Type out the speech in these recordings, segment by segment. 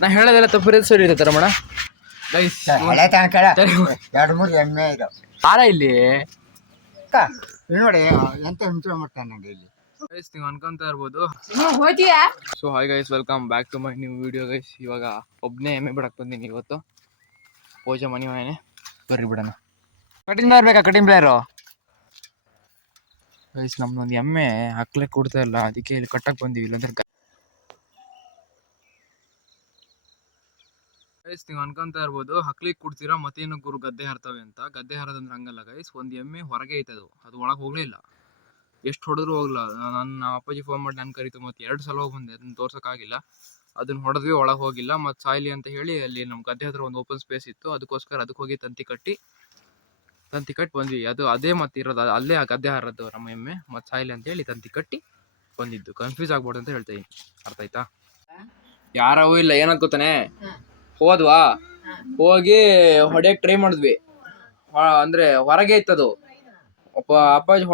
ನಾ ಹೇಳೋದೆಲ್ಲ ತಪ್ಪಿರೋದು ಸರಿ ಇರುತ್ತೆ ರಮಣ. ಗೈಸ್ ಎರಡು ಮೂರು ಎಮ್ಮೆ ಇದಾವೆ ಯಾರ ಇಲ್ಲಿ ನೋಡಿ ಎಂತ ಹಿಂಸೆ ಮಾಡ್ತಾನೆ ನಂಗೆ ಇಲ್ಲಿ. ಗೈಸ್ ನೀವು ಅನ್ಕೊಂತ ಇರ್ಬೋದು. So hi guys, welcome back to my new video guys. ಇವಾಗ ಒಬ್ಬನೇ ಎಮ್ಮೆ ಬಿಡಕ್ಕೆ ಬಂದೀನಿ ಇವತ್ತು. ಪೂಜೆ ಮನೆ ಬರ್ರಿ ಬಿಡೋಣ. ಕಟಿಂಗ್ ಪ್ಲೇಯರ್ ಬೇಕಾ? ಕಟಿಂಗ್ ಪ್ಲೇಯರು ಗೈಸ್ ನಮ್ದೊಂದು ಎಮ್ಮೆ ಹಕ್ಲೆ ಕೊಡ್ತಾ ಇಲ್ಲ, ಅದಕ್ಕೆ ಇಲ್ಲಿ ಕಟ್ಟಕ್ಕೆ ಬಂದೀವಿ. ಇಲ್ಲಾಂದ್ರೆ ಗೈಸ್ ನೀವು ಅನ್ಕೊಂತ ಇರ್ಬೋದು ಹಕ್ಲಿಗೆ ಕೊಡ್ತೀರಾ ಮತ್ತೇನು ಗುರು ಗದ್ದೆ ಹರ್ತವೆ ಅಂತ. ಗದ್ದೆ ಹರದಂದ್ರೆ ಹಂಗಲ್ಲ ಗೈಸ್. ಒಂದು ಎಮ್ಮೆ ಹೊರಗೆ ಐತೆ, ಅದು ಒಳಗೆ ಹೋಗಲೇ ಇಲ್ಲ. ಎಷ್ಟು ಹೊಡೆದ್ರು ಹೋಗಲ್ಲ. ನನ್ನ ಅಪ್ಪಾಜಿ ಫೋನ್ ಮಾಡಿ ನಾನು ಕರೀತು, ಮತ್ತೆ 2 ಸಲ ಹೋಗಿ ಬಂದೆ. ಅದನ್ನ ತೋರ್ಸೋಕ್ಕಾಗಿಲ್ಲ. ಅದನ್ನ ಹೊಡೆದ್ವಿ, ಒಳಗೆ ಹೋಗಿಲ್ಲ. ಮತ್ತು ಸಾಯ್ಲಿ ಅಂತ ಹೇಳಿ ಅಲ್ಲಿ ನಮ್ಮ ಗದ್ದೆ ಹತ್ರ ಒಂದು ಓಪನ್ ಸ್ಪೇಸ್ ಇತ್ತು, ಅದಕ್ಕೋಸ್ಕರ ಅದಕ್ಕೆ ಹೋಗಿ ತಂತಿ ಕಟ್ಟಿ ಬಂದ್ವಿ. ಅದು ಅದೇ ಮತ್ತೆ ಇರೋದು ಅಲ್ಲೇ ಆ ಗದ್ದೆ ಹರದ್ದು ನಮ್ಮ ಎಮ್ಮೆ. ಮತ್ತು ಸಾಯ್ಲಿ ಅಂತ ಹೇಳಿ ತಂತಿ ಕಟ್ಟಿ ಬಂದಿದ್ದು. ಕನ್ಫ್ಯೂಸ್ ಆಗ್ಬೋದು ಅಂತ ಹೇಳ್ತಾ ಇದ್ದೀನಿ. ಅರ್ಥ ಆಯ್ತಾ? ಯಾರವೂ ಇಲ್ಲ. ಏನಂತ ಗೊತ್ತಾನೆ, ಹೋದ್ವಾ ಹೋಗಿ ಹೊಡೆಯಕ್ಕೆ ಟ್ರೈ ಮಾಡಿದ್ವಿ. ಅಂದ್ರೆ ಹೊರಗೆ ಇತ್ತದು. ಅಪ್ಪಾಜಿ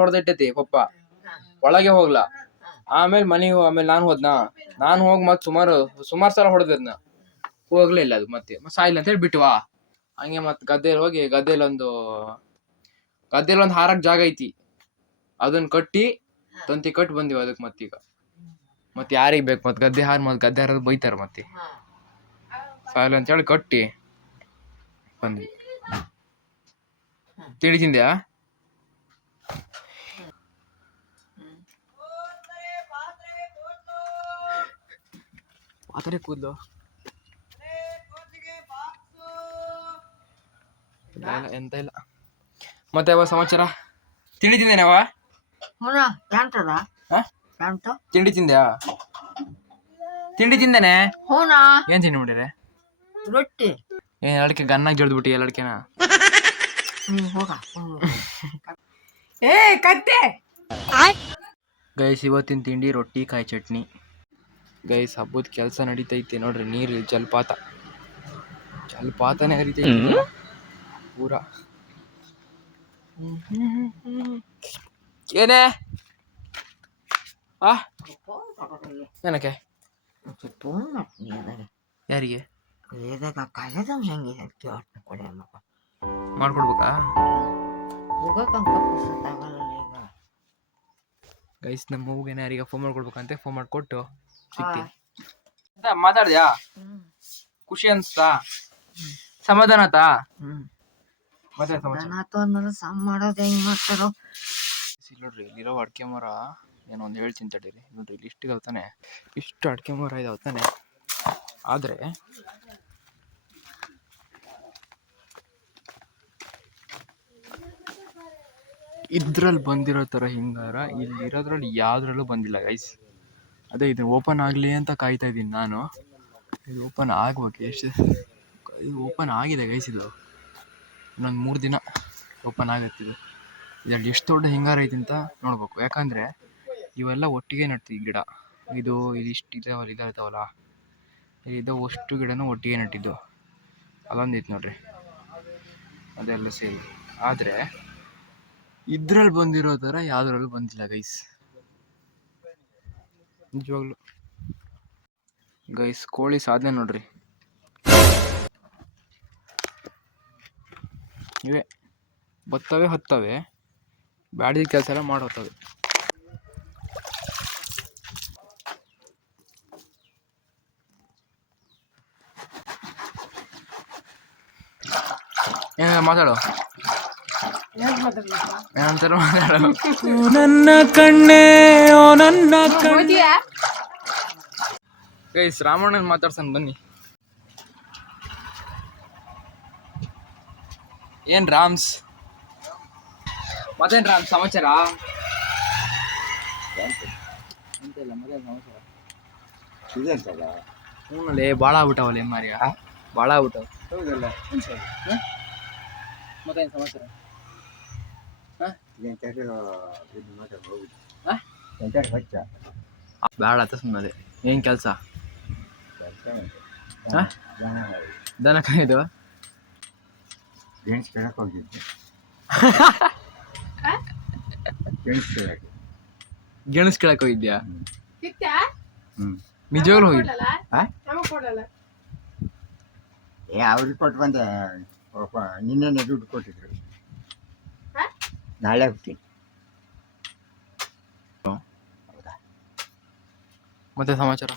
ಹೊಡೆದಿಟ್ಟೈತಿ ಪಪ್ಪ, ಒಳಗೆ ಹೋಗ್ಲಾ. ಆಮೇಲೆ ನಾನು ಹೋದ್ನಾ. ನಾನು ಹೋಗಿ ಮತ್ತೆ ಸುಮಾರು ಸಲ ಹೊಡೆದ್ನ, ಹೋಗ್ಲೇ ಇಲ್ಲ ಅದು. ಮತ್ತೆ ಸಾಯಿಲ್ಲ ಅಂತ ಹೇಳಿ ಬಿಟ್ವಾ. ಹಂಗೆ ಮತ್ತೆ ಗದ್ದೆಯಲ್ಲಿ ಹೋಗಿ ಗದ್ದೆಯಲ್ಲಿ ಒಂದು ಹಾರಕ್ ಜಾಗ ಐತಿ, ಅದನ್ನ ಕಟ್ಟಿ ತಂತಿ ಕಟ್ಟಿ ಬಂದಿವಿ ಅದಕ್ಕೆ. ಮತ್ತೀಗ ಮತ್ತೆ ಯಾರಿಗೆ ಬೇಕು ಮತ್ತೆ ಗದ್ದೆ ಹಾರೋದು ಬೈತಾರ. ಮತ್ತೆ ಸಾಯಿಲ್ಲ ಅಂತ ಹೇಳಿ ಕಟ್ಟಿ ಬಂದ್ವಿ. ತಿಂಡಿ ತಿಂದ್ಯಾ? ಪಾತ್ರೆ ಕೂದಲು ಎಂತ ಇಲ್ಲ. ಮತ್ತೆ ಯಾವ ಸಮಾಚಾರ? ತಿಂಡಿ ತಿಂದೇನವ? ತಿಂಡಿ ತಿಂದ್ಯಾ? ತಿಂಡಿ ತಿಂದೇನೆ. ಏನ್ ತಿಂಡಿ ಮಾಡಿದ್ರೆ? ರೊಟ್ಟಿ. ಏನ್ ಎಲ್ಲಡ್ಕೆ ಗನ್ನಾಗಿ ಜಡ್ದ್ಬಿಟ್ಟಿ ಎಲ್ಲಡ್ಕೆನ? ಗೈಸ್ ಇವತ್ತಿನ ತಿಂಡಿ ರೊಟ್ಟಿ ಕಾಯಿ ಚಟ್ನಿ. ಗೈಸ್ ಹಬ್ಬದ ಕೆಲಸ ನಡೀತೈತಿ ನೋಡ್ರಿ. ನೀರು ಜಲಪಾತನೇ ಹರಿತೈತಿ ಪೂರಾ. ಏನೇ ಏನಕ್ಕೆ? ಯಾರಿಗೆ ಮಾಡ್ಕೊಡ್ಬೇಕಾ? ಗೈಸ್ ನಮ್ಮ ಮೂಗೇನ ಯಾರಿಗೆ ಫೋನ್ ಮಾಡ್ಕೊಡ್ಬೇಕಂತೆ. ಫೋನ್ ಮಾಡಿಕೊಟ್ಟು ಸಿಗ್ತೀನಿ. ಮಾತಾಡ್ದ್ಯಾ? ಖುಷಿ ಅನ್ಸ್ತಾ? ಸಮಾಧಾನ ಆತಾ? ನೋಡ್ರಿ ಇಲ್ಲಿರೋ ಅಡಿಕೆ ಮರ ಏನೋ ಒಂದು ಹೇಳ್ತೀನಿ ತಡೀರಿ. ನೋಡ್ರಿ ಇಲ್ಲಿ ಇಷ್ಟು ತಾನೆ, ಇಷ್ಟು ಅಡಿಕೆ ಮರ ಇದಾವೆ ತಾನೆ. ಆದರೆ ಇದ್ರಲ್ಲಿ ಬಂದಿರೋ ಥರ ಹಿಂಗಾರ ಇಲ್ಲಿರೋದ್ರಲ್ಲಿ ಯಾವ್ದ್ರಲ್ಲೂ ಬಂದಿಲ್ಲ ಗೈಸ್. ಅದೇ ಇದು ಓಪನ್ ಆಗಲಿ ಅಂತ ಕಾಯ್ತಾ ಇದ್ದೀನಿ ನಾನು. ಇದು ಓಪನ್ ಆಗ್ಬೇಕು. ಇದು ಓಪನ್ ಆಗಿದೆ ಗೈಸ್. ಇದು ಇನ್ನೊಂದು 3 ದಿನ ಓಪನ್ ಆಗುತ್ತಿದ್ದು. ಇದರಲ್ಲಿ ಎಷ್ಟು ದೊಡ್ಡ ಹಿಂಗಾರ ಐತಿ ಅಂತ ನೋಡ್ಬೇಕು. ಯಾಕಂದರೆ ಇವೆಲ್ಲ ಒಟ್ಟಿಗೆ ನಡ್ತೀವಿ ಗಿಡ. ಇದಿಷ್ಟು ಇದಾವಲ್ಲ, ಅಷ್ಟು ಗಿಡನೂ ಒಟ್ಟಿಗೆ ನಟ್ಟಿದ್ದು. ಅದೊಂದಿತ್ತು ನೋಡ್ರಿ, ಅದೆಲ್ಲ ಸೇರಿ. ಆದರೆ ಇದ್ರಲ್ಲಿ ಬಂದಿರೋ ಥರ ಯಾವುದ್ರಲ್ಲೂ ಬಂದಿಲ್ಲ ಗೈಸ್, ನಿಜವಾಗ್ಲು. ಗೈಸ್ ಕೋಳಿ ಸಾಧನೆ ನೋಡ್ರಿ. ಇವೇ ಬತ್ತವೆ ಹತ್ತವೆ, ಬ್ಯಾಡಿದ ಕೆಲಸ ಎಲ್ಲ ಮಾಡೋತ್ತವೆ. ಮಾತಾಡು, ಏನಂತಾರ ಮಾತಾಡು. ನನ್ನ ಕಣ್ಣೇ ಓ ನನ್ನ ಕಣ್ಣೇ. ಗೈಸ್ ರಾಮಣ್ಣನ ಮಾತಾಡ್ಸನ್ ಬನ್ನಿ. ಏನ್ ರಾಮ್ಸ್? ಮತ್ತೇನ್ ರಾಮ್ ಸಮಾಚಾರ? ಎಂತಿಲ್ಲ ಮತ್ತೇನು ಸಮಾಚಾರ? ಹ್ಞೂನಲ್ಲಿ ಭಾಳ ಆಗ್ಬಿಟ್ಟವಲ್ಲ ಮಾರಿಯ, ಭಾಳ ಆಗ್ಬಿಟ್ಟವ. ಮತ್ತೇನು ಸಮಾಚಾರ? ಬೇಡ ಆತ ಸುಮ್ಮನೆ. ಏನು ಕೆಲಸ? ದನ ಕಾಯ್ದು ಗೆಣಸು ಕೆಳಕ್ಕೆ ಹೋಗಿದ್ದೆ. ಗೆಣಸು ಕೇಳಕ್ಕೆ ಹೋಗಿದ್ಯಾ? ನಿಜವಾಗ್ಲೂ ಹೋಗಿ ಅವ್ರಿಗೆ ಕೊಟ್ಟು ಬಂದೆ ನಿನ್ನೆ ದುಡ್ಡು ಕೊಟ್ಟಿದ್ರು ನಾಳೆ ಹೋಗ್ತೀನಿ. ಮತ್ತೆ ಸಮಾಚಾರ?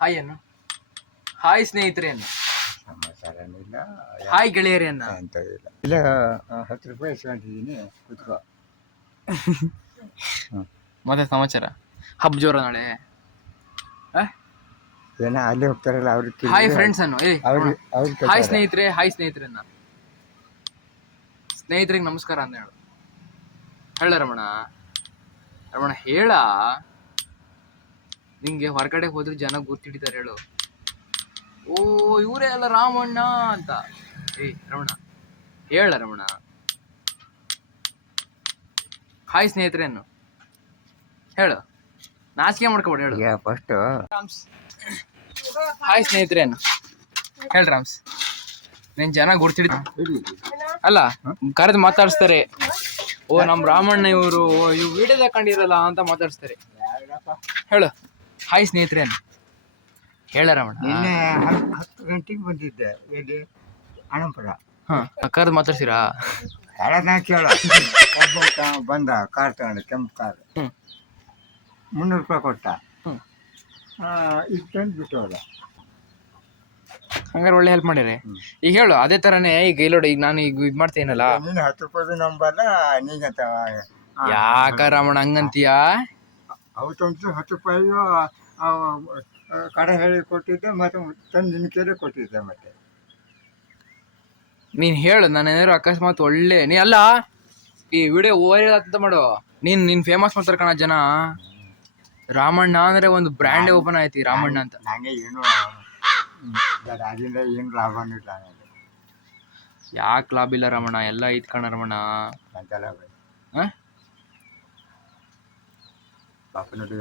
ಹಾಯ್ ಅನ್ನು, ಹಾಯ್ ಸ್ನೇಹಿತರೆ ಅನ್ನು, ಸಮಾಚಾರ ಇಲ್ಲ, ಹಾಯ್ ಗೆಳೆಯರೇ ಅನ್ನ. ಎಂಥದಿಲ್ಲ. ಇಲ್ಲ 10 ರೂಪಾಯಿ ಇಸ್ಕೊಂಡಿದ್ದೀನಿ, ಕೂತ್ಕೋ. ಮತ್ತೆ ಸಮಾಚಾರ? ಹಬ್ಬ ಜೋರ ನಾಳೆ. ಏನೋ ಅಲ್ಲಿ ಹೋಗ್ತಾರಲ್ಲ ಅವ್ರಿಗೆ ಹಾಯ್ ಫ್ರೆಂಡ್ಸ್ ಅನ್ನು, ಅವ್ರಿಗೆ ಹಾಯ್ ಸ್ನೇಹಿತರೆ, ಹಾಯ್ ಸ್ನೇಹಿತರೆ ಅನ್ನ. ಸ್ನೇಹಿತರಿಗೆ ನಮಸ್ಕಾರ ಅಂತ ಹೇಳು. ಹೇಳ ರಮಣ, ರಮಣ ಹೇಳ. ನಿಂಗೆ ಹೊರಗಡೆ ಹೋದ್ರೆ ಜನ ಗುರ್ತಿಡಿತಾರೆ ಹೇಳು. ಓ ಇವರೇ ಅಲ್ಲ ರಾಮಣ್ಣ ಅಂತ. ರಮಣ ಹೇಳ ರಮಣ. ಹಾಯ್ ಸ್ನೇಹಿತರೆ ಅನ್ನು ಹೇಳು, ನಾಚಿಕೆ ಮಾಡ್ಕೊಬೇಡ ಹೇಳು. ಫಸ್ಟ್ ಹಾಯ್ ಸ್ನೇಹಿತರೆ ಅನ್ನು ಹೇಳ ರಾಮ್ಸ್. ನೀನ್ ಜನ ಗುರ್ತಿಡಿ ಅಲ್ಲ, ಕರೆದು ಮಾತಾಡಿಸ್ತಾರೆ. ಓ ನಮ್ ರಾಮಣ್ಣ ಇವರು ಇವ್ ವಿಡಿಯೋದಾಗ ಕಂಡಿರಲ್ಲ ಅಂತ ಮಾತಾಡಿಸ್ತಾರೆ. ಹೇಳು ಹಾಯ್ ಸ್ನೇಹಿತರೆ ಅನ್ನು ಹೇಳ ರಮಣ. ನಿನ್ನೆ 10 ಗಂಟೆಗೆ ಬಂದಿದ್ದೆ, ಎಲ್ಲಿ ಅಣ್ಣಪುರ. ಕರೆದು ಮಾತಾಡ್ಸಿರಾ? ಹೇಳೋದ ಕೇಳ. ಬಂದ ಕಾರ್ ತಗೊಂಡು, ಕೆಂಪು ಕಾರ್, 300 ರೂಪಾಯಿ ಕೊಟ್ಟ. ಈಗ ತಂದು ಬಿಟ್ಟು ಹೋದ. ಹಂಗಾರೆ ಒಳ್ಳೆ ಹೆಲ್ಪ್ ಮಾಡಿರಿ. ಈಗ ಹೇಳು ಅದೇ ತರನೇ. ಈಗ ಇಲ್ಲೋಡಿ, ಈಗ ನಾನು ಈಗ ಇದು ಮಾಡ್ತೇನಲ್ಲ, ನೀನು 10 ರೂಪಾಯಿ ನಂಬಲ್ಲ ನೀಗಂತ. ಯಾಕ ರಮಣ ಹಂಗಂತೀಯ? ಅವತ್ತೊಂದು 10 ರೂಪಾಯಿ ಕಡೆ ಹೇಳಿ ಕೊಟ್ಟಿದ್ದೆ, ಮತ್ತೆ ತಂದು ನಿನ್ನ ಕೇಳಿ ಕೊಟ್ಟಿದ್ದೆ. ಮತ್ತೆ ನೀನ್ ಹೇಳು, ನಾನು ಏನಾದ್ರು ಅಕಸ್ಮಾತ್ ಒಳ್ಳೆ ನೀ ಅಲ್ಲ ಈ ವಿಡಿಯೋ ಓವರ್ ಅಂತ ಮಾಡು. ನೀನ್ ಫೇಮಸ್ ಮಾಡ್ತಾರ ಕಣ ಜನ. ರಾಮಣ್ಣ ಅಂದ್ರೆ ಒಂದು ಬ್ರ್ಯಾಂಡ್ ಓಪನ್ ಆಯ್ತಿ, ರಾಮಣ್ಣ ಅಂತ. ನಂಗೆ ಏನು ಅದರಿಂದ ಏನು ಲಾಭನೂ ಇಲ್ಲ. ಯಾಕೆ ಲಾಭ ಇಲ್ಲ ರಮಣ? ಎಲ್ಲ ಐತ್ ಕಣ ರಮಣ. ಪಾಪ ನೋಡಿ,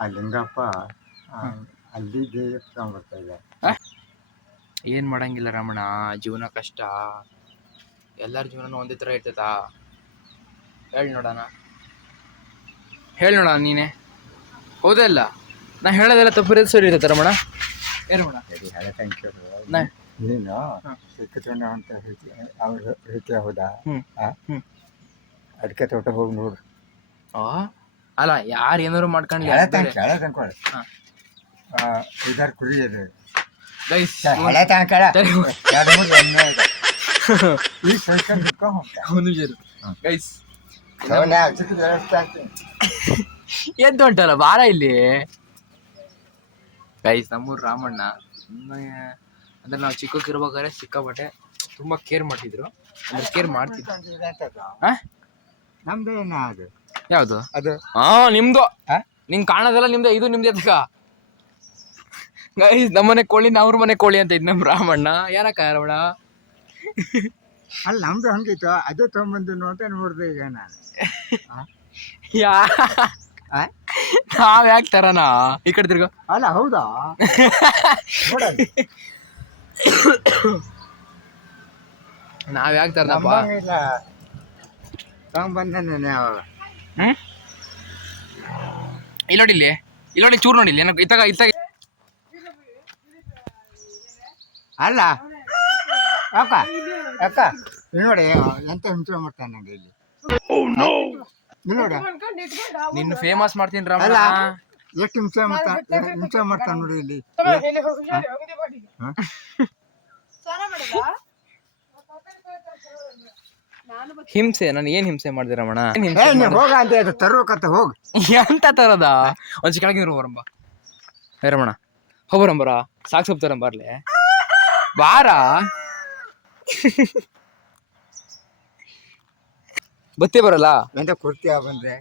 ಆ ಲಿಂಗಪ್ಪ ಅಲ್ಲಿ ದೇವಸ್ಥಾನ ಬರ್ತಾ ಇದೆ. ಏನ್ ಮಾಡಂಗಿಲ್ಲ ರಮಣ, ಜೀವನ ಕಷ್ಟ. ಎಲ್ಲರ ಜೀವನನೂ ಒಂದೇ ತರ ಇರ್ತೈತಾ? ಹೇಳಿ ನೋಡೋಣ, ಹೇಳಿ ನೋಡೋಣ ನೀನೆ. ಹೌದಲ್ಲ? ನಾ ಹೇಳೋದೆಲ್ಲ ತಪ್ಪಿರೋದು ಸರಿ ಇರ್ತೈತೆ ರಮಣ. ಏ ರಮಣ, ನೀನು ಸಿಕ್ಕತೋಣ ಅಂತ ಅವ್ರ ರೀತಿ ಹೌದಾ? ಅಡಿಕೆ ತೋಟ ಹೋಗಿ ನೋಡು. ಅಲ್ಲ ಯಾರು ಏನಾದ್ರು ಮಾಡ್ಕೊಂಡ್ಲಿ, ಅನ್ಕೊಳ್ಳಿ. 5-6 ಕುರಿ ಇದೆ. ಗೈಸ್ ಎದ್ದು ಹೊಂಟಲ್ಲ ಬಾರ ಇಲ್ಲಿ. ಗೈಸ್ ನಮ್ಮೂರು ರಾಮಣ್ಣ ಅಂದ್ರೆ ನಾವು ಚಿಕ್ಕಕ್ಕಿರ್ಬೇಕಾದ್ರೆ ಸಿಕ್ಕಾಪಟ್ಟೆ ತುಂಬಾ ಕೇರ್ ಮಾಡ್ತಿದ್ರು. ಅಂದ್ರೆ ಕೇರ್ ಮಾಡ್ತಿದ್ರು. ನಮ್ದೇನ ಅದು? ಯಾವ್ದು ಅದು? ನಿಮ್ದು. ನಿಂಗೆ ಕಾಣೋದಲ್ಲ ನಿಮ್ದು, ಇದು ನಿಮ್ದು ಎತ್ತಕ. ಗೈಸ್ ನಮ್ಮನೆ ಕೋಳಿ, ಅವ್ರ ಮನೆ ಕೋಳಿ ಅಂತ ಇದ್ ನಮ್ ರಾಮಣ್ಣ. ಏನಕ್ಕ ರಾಮಣ್ಣ? ಅಲ್ಲ ನಮ್ದು ಹಂಗಿತ್ತು, ಅದೇ ತಗೊಂಬಂದು ಅಂತ ನೋಡ್ದೆ ಈಗ ನಾನು. ನಾವ್ ಯಾಕೆ ತರನ ಈ ಕಡೆ ತಿರ್ಗೋ. ಅಲ್ಲ ಹೌದಾ? ನಾವ್ ಯಾಕೆ ತರನಪ್ಪ? ಇಲ್ಲ ತಗೊಂಬಂದೇನೆ ಅವಾಗ. ಇಲ್ಲಿ ನೋಡಿ, ಇಲ್ಲಿ ನೋಡಿ, ಚೂರು ನೋಡಿ ಏನೋ ಇತ್ತಾಗ. ಅಲ್ಲ ಅಕ್ಕ ಅಕ್ಕ ನೋಡಿ ಎಂತ ಹಿಂಸೆ ಮಾಡ್ತಾನೆ ನಂಗೆ ಇಲ್ಲಿ. ನೋಡ ನಿನ್ನ ಫೇಮಸ್ ಮಾಡ್ತೀನಿ ರಾಮ. ಎಷ್ಟು ಹಿಂಸೆ ಮಾಡ್ತಾನೆ ನೋಡಿ ಇಲ್ಲಿ. ಹಿಂಸೆ? ನಾನು ಏನ್ ಹಿಂಸೆ ಮಾಡಿದೆ ರಮಣ? ಹೋಗ ಅಂತ ತರ್ಬೇಕಂತ ಹೋಗ. ಎಂತ ತರದ? ಒಂದ್ ಕೆಳಗಿನ ಬರಂಬ. ಹೇ ರಮಣ ಹೋಗ್ಬರಂಬರ, ಸಾಕ್ ಸೊಪ್ಪು ತರಂಬ ಬರ್ಲಿ ಬಾರ. ಬತ್ತಿ ಬರಲ್ಲ ಎಂತ ಕೊಡ್ತೀಯ ಬಂದ್ರೆ?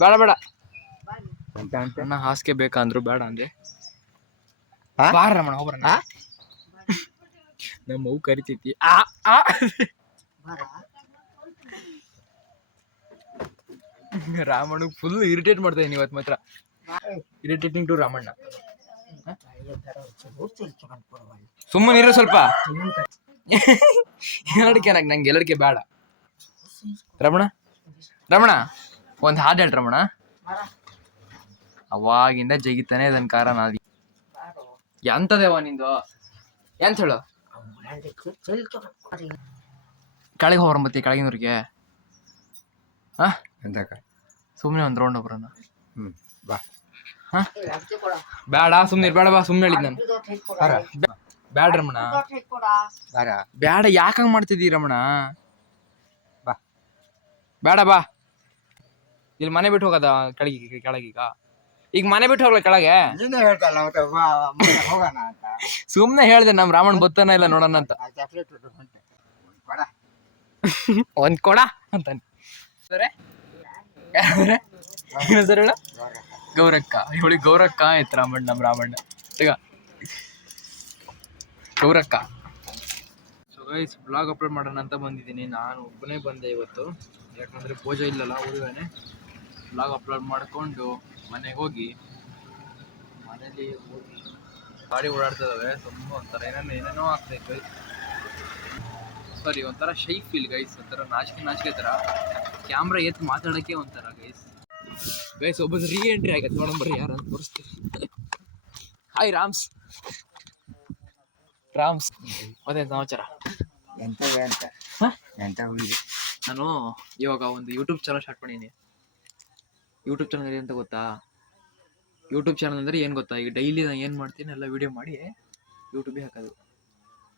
ಬೇಡ ಬೇಡ ಅಣ್ಣ, ಹಾಸಿಗೆ ಬೇಕಂದ್ರು ಬೇಡ ಅಂದೆ. ಬಾರ ರಮಣ ಹೋಗ್ಬರ. ನಮ್ಮ ಮಗು ಕರಿತೈತಿ. ರಾಮಣ್ಣ ಫುಲ್ ಇರಿಟೇಟ್ ಮಾಡ್ತಾ ಇದೀನಿ ಇವತ್ತು ಮಾತ್ರ. Irritating to Ramanna. ಸುಮ್ಮನೆ ಇರೋ ಸ್ವಲ್ಪ. ಎಲ್ಲಡಿಕೆ ನಂಗೆ ಎಲ್ಲಡಿಕೆ ಬೇಡ. ರಮಣ ಒಂದ್ ಹಾಡು ಹೇಳ್ ರಮಣ. ಅವಾಗಿಂದ ಜಗಿತಾನೆ ಇದನ್ ಕಾರ ನಾದಿ ಎಂತದೇವ ನಿಂದು ಎಂತ ಹೇಳು ಕೆಳಗೆ ಹೋಗ್ರ ಮತ್ತೆ ಕೆಳಗಿನವ್ರಿಗೆ ಎಂತಕ ಸುಮ್ನೆ ಒಂದ್ ರೌಂಡ್ ಒಬ್ರನ್ನ ಬಾ ಬೇಡ ಸುಮ್ನೆ ಬೇಡ ಬಾ ಸುಮ್ನೆ ಹೇಳಿದ್ ನಾನು ಬ್ಯಾಡ ರಮಣ ಬ್ಯಾಡ ಯಾಕಂಗ್ ಮಾಡ್ತಿದ್ದೀ ರಮಣ ಬಾ ಬೇಡ ಬಾ ಇಲ್ಲಿ ಮನೆ ಬಿಟ್ಟು ಹೋಗದ ಕೆಳಗೀಗ ಈಗ ಮನೆ ಬಿಟ್ಟು ಹೋಗ್ಲ ಕೆಳಗೆ ನೀನೇ ಹೇಳ್ತಲ್ಲ ಮತ್ತೆ ಹೋಗೋಣ ಅಂತ ಸುಮ್ನೆ ಹೇಳ್ದೆ ನಮ್ ರಾಮಣ್ಣ ಬತ್ತಾನ ಇಲ್ಲ ನೋಡೋಣ ಅಂತ ಚಾಕ್ಲೇಟ್ ಕೊಡ ಒಂದ್ ಕೊಡ ಅಂತಾನೆ ಸರ್ ಹೇಳ ಗೌರಕ್ಕ ಇವಳಿಗೆ ಗೌರಕ್ಕ ಆಯ್ತು ರಾಮಣ್ಣ ನಮ್ ರಾಮಣ್ಣ ಈಗ ಗೌರಕ್ಕ ಸೊ ಗೈಸ್ ಬ್ಲಾಗ್ ಅಪ್ಲೋಡ್ ಮಾಡೋಣ ಅಂತ ಬಂದಿದ್ದೀನಿ. ನಾನು ಒಬ್ಬನೇ ಬಂದೆ ಇವತ್ತು, ಯಾಕಂದರೆ ಪೂಜೆ ಇಲ್ಲಲ್ಲ ಊರಿಗೇನೆ. ಬ್ಲಾಗ್ ಅಪ್ಲೋಡ್ ಮಾಡಿಕೊಂಡು ಮನೆಗೆ ಹೋಗಿ ಮನೇಲಿ ಗಾಡಿ ಓಡಾಡ್ತಿದ್ದಾವೆ ತುಂಬ ಒಂಥರ ಏನೇನೋ ಆಗ್ತಾಯಿತ್ತು. ಸಾರಿ ಒಂಥರ ಶೈ ಫೀಲ್ ಗೈಸ್, ಒಂಥರ ನಾಚಿಕೆ ಥರ ಕ್ಯಾಮ್ರಾ ಎತ್ತು ಮಾತಾಡೋಕ್ಕೆ ಒಂಥರ ಗೈಸ್ ಒಬ್ಬರು ರೀ ಎಂಟ್ರಿ ಆಗತ್ತೆ ನೋಡಂಬರ್ರಿ ಯಾರು ಅಂತ ತೋರಿಸ್ತೀವಿ. ಹಾಯ್ ರಾಮ್ಸ್ ಮತ್ತೆ ಸಮಾಚಾರ ಎಂತವೆ ಅಂತ ಎಂತ ಹುಡುಗಿ. ನಾನು ಇವಾಗ ಒಂದು ಯೂಟ್ಯೂಬ್ ಚಾನಲ್ ಸ್ಟಾರ್ಟ್ ಮಾಡೀನಿ. ಯೂಟ್ಯೂಬ್ ಚಾನಲ್ ಅಂತ ಗೊತ್ತಾ? ಯೂಟ್ಯೂಬ್ ಚಾನಲ್ ಅಂದರೆ ಏನು ಗೊತ್ತಾ, ಈಗ ಡೈಲಿ ನಾನು ಏನು ಮಾಡ್ತೀನಿ ಎಲ್ಲ ವೀಡಿಯೋ ಮಾಡಿ ಯೂಟ್ಯೂಬಿಗೆ ಹಾಕೋದು,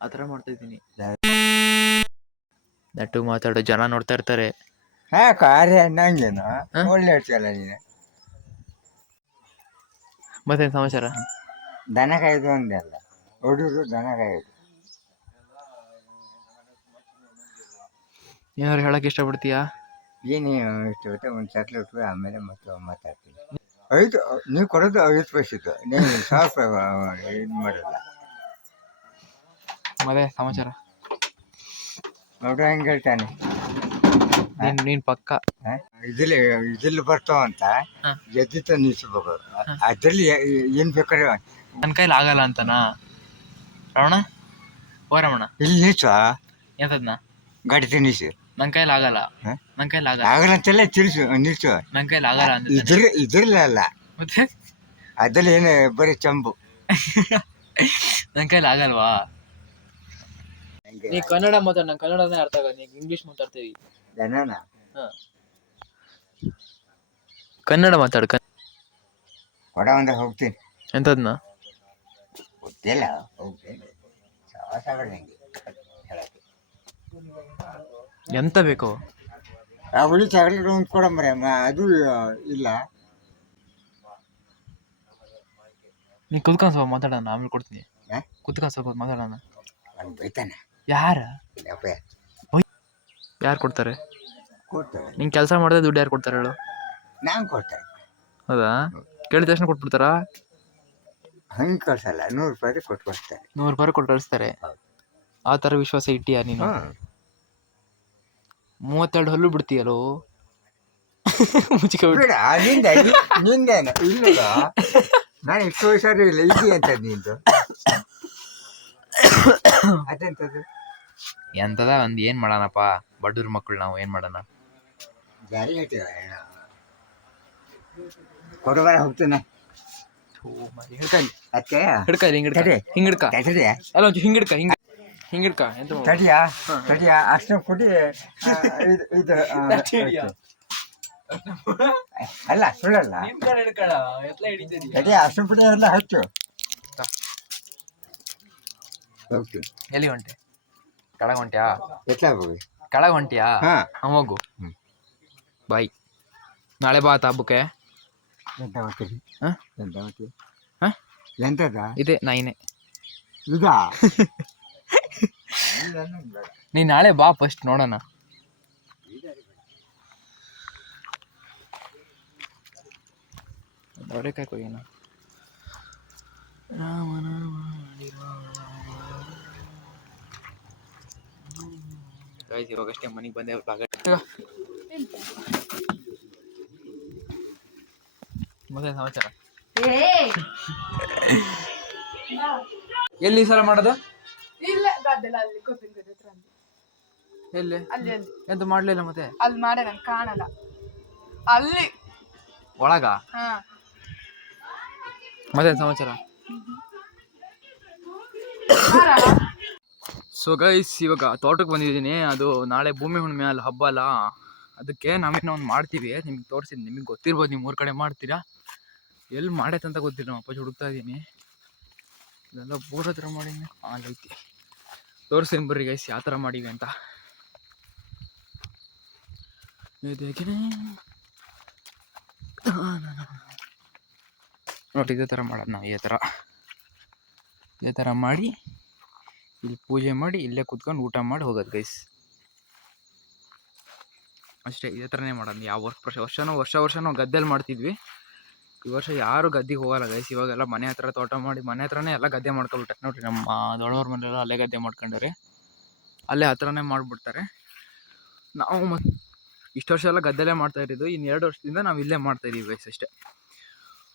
ಆ ಥರ ಮಾಡ್ತಾಯಿದ್ದೀನಿ. ದಟ್ಟು ಮಾತಾಡೋ ಜನ ನೋಡ್ತಾ ಇರ್ತಾರೆ. ಕಾರ್ಯ ನಂಗೇನು ಒಳ್ಳೆ ಹೇಳ್ತೀಯಲ್ಲ ನೀನು. ಮತ್ತೆ ಸಮಾಚಾರ? ದನ ಕಾಯ್ದು ಒಂದೇ ಅಲ್ಲ, ಹುಡುಗರು ದನ ಕಾಯ್ದು. ಏನಾದ್ರು ಹೇಳಕ್ಕೆ ಇಷ್ಟಪಡ್ತೀಯಾ? ಏನು ಇಷ್ಟ ಒಂದು ಚಾಕ್ಲೇಟ್ ಆಮೇಲೆ ಮತ್ತೆ ಮಾತಾಡ್ತೀನಿ. ಐದು ನೀವು ಕೊಡೋದು 5 ಪೈಸೆದು, ನೀವು 1000 ರೂಪಾಯಿ ಇದು ಮಾಡೋಲ್ಲ. ಮತ್ತೆ ಸಮಾಚಾರ? ನೋಡು ಹೆಂಗೆ ಹೇಳ್ತಾನೆ ನೀನು ಪಕ್ಕ ಇದ್ರಲ್ಲಿ ಬರ್ತಾವಂತ ಎದ್ದಿತ್ತ ನಿಲ್ಸ್ಬೇಕು. ಅದ್ರಲ್ಲಿ ಏನು ಬೇಕಾದ್ರೆ ನನ್ನ ಕೈಲಿ ಆಗಲ್ಲ ಅಂತನಾ ರಮಣ? ಓ ರಮಣ ಇಲ್ಲಿ ನಿಲ್ಸ ಎಂತದ್ನ ಗಾಡಿ ತಿನ್ನಿಸು. ನನ್ನ ಕೈಲಿ ಆಗಲ್ಲ, ನನ್ನ ಕೈಲಿ ಆಗಲ್ಲ ಆಗಲ್ಲ ಅಂತೆಲ್ಲ ತಿಳಿಸು ನಿಲ್ಸು. ನನ್ನ ಕೈಲಿ ಆಗಲ್ಲ ಅಂತ ಇದ್ರಲ್ಲಿ ಅಲ್ಲ, ಮತ್ತೆ ಅದ್ರಲ್ಲಿ ಏನು ಬರೀ ಚಂಬು. ನನ್ನ ಕೈಲಿ ಆಗಲ್ವಾ? ನೀ ಕನ್ನಡ ಮಾತಾಡ, ನಂಗೆ ಕನ್ನಡನೇ ಅರ್ಥ ಆಗಲ್ಲ. ನೀ ಇಂಗ್ಲೀಷ್ ಮಾತಾಡ್ತೀವಿ. ಜನನ ಕನ್ನಡ ಮಾತಾಡ. ಕೊಡ ಒಂದ ಹೋಗ್ತೀನಿ. ಎಂತದ್ನ ಗೊತ್ತಿಲ್ಲ, ಹೋಗ್ತೀನಿ. ಎಂತ ಬೇಕು? ಆ ಹುಳಿ ಚಾಕ್ಲೇಟ್ ಒಂದು ಕೊಡಂಬ್ರೆ, ಅದು ಇಲ್ಲ. ನೀ ಕುತ್ಕೊಂಡು ಸ್ವಲ್ಪ ಮಾತಾಡೋಣ, ಆಮೇಲೆ ಕೊಡ್ತೀನಿ. ಕುತ್ಕೊಂಡು ಸ್ವಲ್ಪ ಮಾತಾಡೋಣ. ಬೈತಾನೆ ಯಾರ? ಯಾರು ಕೊಡ್ತಾರೆ? ನಿಂಗೆ ಕೆಲಸ ಮಾಡಿದ್ರೆ ದುಡ್ಡು ಯಾರು ಕೊಡ್ತಾರೆ ಹೇಳು? ನಾನು ಕೊಡ್ತೇನೆ. ಹೌದಾ? ಕೇಳಿದ ತಕ್ಷಣ ಕೊಟ್ಬಿಡ್ತಾರಾ? ಹಂಗೆ ಕಳ್ಸಲ್ಲ, 100 ರೂಪಾಯಿ ಕೊಟ್ಟು ಕಳಿಸ್ತಾರೆ. 100 ರೂಪಾಯಿ ಕೊಟ್ಟು ಕಳಿಸ್ತಾರೆ. ಆ ಥರ ವಿಶ್ವಾಸ ಇಟ್ಟಿಯಾ ನೀನು? 32 ಹಲ್ಲು ಬಿಡ್ತೀಯಲ್ಲೋ. ಬಿಡ ನಿಂದೇನು ಇಲ್ಲ, ನಾನು ಇಷ್ಟು ಹುಷಾರು ಇಲ್ಲ. ಇದು ಎಂಥದ್ದು ನಿಂದು? ಅದೆಂಥದ್ದು? ಎಂತದ ಒಂದು ಏನು ಮಾಡೋಣಪ್ಪ, ಬಡವ್ರ ಮಕ್ಕಳು ನಾವು ಏನು ಮಾಡೋಣ? ಜಾರಿ ಹೇಳ್ತೀವ ಕೊಡುವಾರ ಹೋಗ್ತೇನೆ. ಹಿಂಗಿಡ್ಕ ಎಂತ ತಡಿಯಾ ಅಷ್ಟು ಕೊಡಿ. ಅಲ್ಲ ಸುಳ್ಳಲ್ಲ, ತಡಿಯಾ ಅಷ್ಟು ಪುಡಿ ಎಲ್ಲ ಹಚ್ಚು. ಹೋಗ್ತೀನಿ. ಎಲ್ಲಿ ಹೊಂಟೆ? ಕೆಳಗೆ ಹೊಂಟ್ಯಾ? ಎಟ್ಲ ಹೋಗಿ ಕೆಳಗೆ ಹೊಂಟ್ಯಾ? ಹೋಗು. ಬಾಯ್. ನಾಳೆ ಬಾ ಹಬ್ಬಕ್ಕೆ. ಎಂತ ಮಾಡ್ತೀರಿ? ಎಂತ ಮಾಡ್ತೀವಿ? ಎಂತದ? ಇದೆ ನಾಯಿನೇ. ಇದಾ? ನೀ ನಾಳೆ ಬಾ ಫಸ್ಟ್ ನೋಡೋಣ. ಅವರೇಕಾಯಿ ಕೊಯ್ಯೋಣ. ಇವಾಗಷ್ಟೇ ಮನೆಗೆ ಬಂದೆ. ಮತ್ತೆ ಸಮಾಚಾರ? ಎಲ್ಲಿ ಸಲ ಮಾಡೋದು? ಎಲ್ಲಿ? ಎಂತ ಮಾಡ್ಲಿಲ್ಲ ಮತ್ತೆ? ಅಲ್ಲಿ ಮಾಡ ನಂಗೆ ಕಾಣಲ್ಲ. ಅಲ್ಲಿ ಒಳಗ ಮತ್ತೇನು ಸಮಾಚಾರ? ಸೊ ಗೈಸ್ ಇವಾಗ ತೋಟಕ್ಕೆ ಬಂದಿದ್ದೀನಿ. ಅದು ನಾಳೆ ಭೂಮಿ ಹುಣ್ಣಿಮೆ ಅಲ್ಲ, ಹಬ್ಬ ಅಲ್ಲ, ಅದಕ್ಕೆ ನಾವೇನೋ ಒಂದು ಮಾಡ್ತೀವಿ. ನಿಮ್ಗೆ ತೋರಿಸಿದ್ದು, ನಿಮಗೆ ಗೊತ್ತಿರ್ಬೋದು, ನಿಮ್ಮ ಊರ ಕಡೆ ಮಾಡ್ತೀರಾ, ಎಲ್ಲಿ ಮಾಡೈತಂತ ಗೊತ್ತಿಲ್ಲ. ನಮ್ಮ ಅಪ್ಪಾಜಿ ಹುಡುಕ್ತಾ ಇದ್ದೀನಿ. ಇದೆಲ್ಲ ಬೋರ್ ಹತ್ರ ಮಾಡೀನಿ, ಅಲ್ಲೈತಿ. ತೋರಿಸ್ತೀನಿ ಬರ್ರಿ ಗೈಸ್ ಯಾವ ಥರ ಮಾಡೀವಿ ಅಂತ. ನೋಡಿ ಇದೇ ಥರ ಮಾಡೋದು ನಾವು. ಇದೇ ಥರ ಮಾಡಿ ಇಲ್ಲಿ ಪೂಜೆ ಮಾಡಿ ಇಲ್ಲೇ ಕುತ್ಕೊಂಡು ಊಟ ಮಾಡಿ ಹೋಗೋದು ಗೈಸ್. ಅಷ್ಟೇ, ಇದೇ ಥರನೇ ಮಾಡೋದು. ಯಾವ ವರ್ಷನೂ ಗದ್ದೆಯಲ್ಲಿ ಮಾಡ್ತಿದ್ವಿ. ಈ ವರ್ಷ ಯಾರು ಗದ್ದೆಗೆ ಹೋಗಲ್ಲ ಗೈಸ್. ಇವಾಗೆಲ್ಲ ಮನೆ ಹತ್ರ ತೋಟ ಮಾಡಿ ಮನೆ ಹತ್ರನೇ ಎಲ್ಲ ಗದ್ದೆ ಮಾಡ್ಕೊಬಿಟ್ರೆ. ನೋಡಿರಿ ನಮ್ಮ ದೊಡ್ಡವ್ರ ಮನೆಯಲ್ಲ ಅಲ್ಲೇ ಗದ್ದೆ ಮಾಡ್ಕೊಂಡವ್ರೆ, ಅಲ್ಲೇ ಹತ್ರನೇ ಮಾಡಿಬಿಡ್ತಾರೆ. ನಾವು ಮತ್ತು ಇಷ್ಟು ವರ್ಷ ಎಲ್ಲ ಗದ್ದೆಲ್ಲೇ ಮಾಡ್ತಾ ಇರೋದು. ಇನ್ನು 2 ವರ್ಷದಿಂದ ನಾವು ಇಲ್ಲೇ ಮಾಡ್ತಾಯಿದ್ದೀವಿ ಗೈಸ್, ಅಷ್ಟೇ.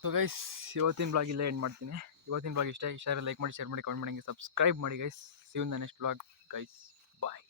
ಸೊ ಗೈಸ್ ಇವತ್ತಿನ ಬ್ಲಾಗ್ ಇಲ್ಲೇ ಎಂಡ್ ಮಾಡ್ತೀನಿ. ಇವತ್ತಿನ ಬ್ಲಾಗ್ ಇಷ್ಟ ಲೈಕ್ ಮಾಡಿ, ಶೇರ್ ಮಾಡಿ, ಕಮೆಂಟ್ ಮಾಡಿ, ಸಬ್ಸ್ಕ್ರೈಬ್ ಮಾಡಿ guys. See you in the next blog guys. Bye.